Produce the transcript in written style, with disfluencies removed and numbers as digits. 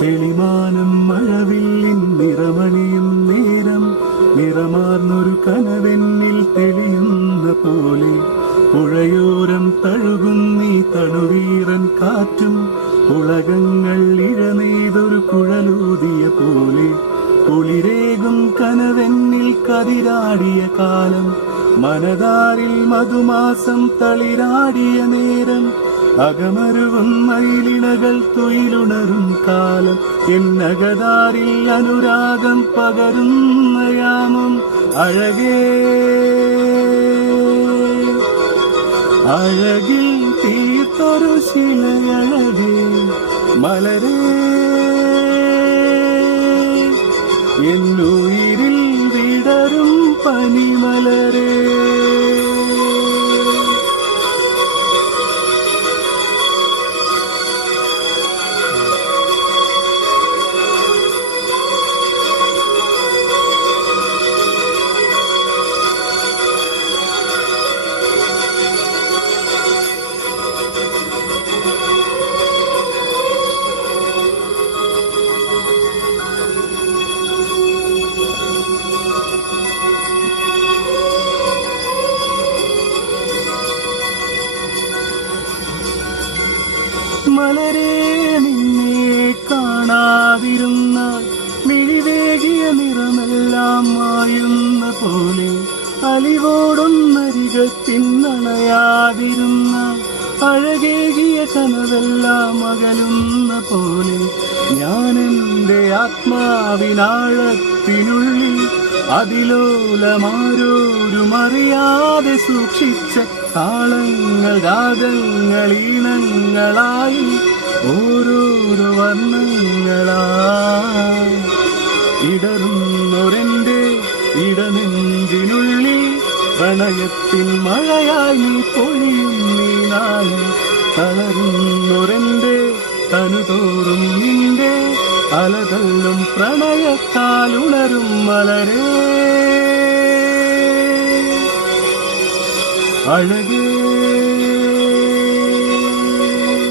തെളിമാനം മഴവില്ലിൻ നിറമണിയും നേരം നിറമാർന്നൊരു കനവെന്നിൽ തെളിയുന്ന പോലെ പുഴയോരം തഴുകുന്നീ തണുവീറൻ കാറ്റും ഉളകങ്ങൾ ഇഴനെയ്തൊരു കുഴലൂതിയ പോലെ കുളിരേകും കനവെന്നിൽ കതിരാടിയ കാലം മനതാരിൽ മധുമാസം തളിരാടിയ നേരം അകമരുവും മയിലിണകൾ തൊയിലുണരും കാലം എന്നകതാരിൽ അനുരാഗം പകരുന്ന യാമം അഴകേ അഴകിൽ തീർത്തൊരു ശിലയഴകേ മലരേ എന്നുയിരിൽ വിടരും പനിമലരേ മലരേ നിന്നെ കാണാതിരുന്നാൽ മിഴിവേകിയ നിറമെല്ലാം മായുന്ന പോലെ അലിവോടൊന്നരികത്തിന്നണയാതിരുന്നാൽ അഴകേകിയ കനവെല്ലാം അകലുന്ന പോലെ ഞാനെന്റെ ആത്മാവിനാഴത്തിനുള്ളിൽ അതിലോലമാരോരും അറിയാതെ സൂക്ഷിച്ച താളങ്ങൾ രാഗങ്ങൾ ഈണങ്ങളായി ഓരോരോ വർണ്ണങ്ങളായി ഇടറുന്നൊരെന്റെ ഇടനെഞ്ചിനുള്ളിൽ പ്രണയത്തിൻ മഴയായി പൊഴിയും നീ നാളിൽ തളരുന്നൊരെന്റെ തനുതോറും നിന്റെ അലതല്ലും പ്രണയത്താൽ ഉണരും മലരേ അഴകേ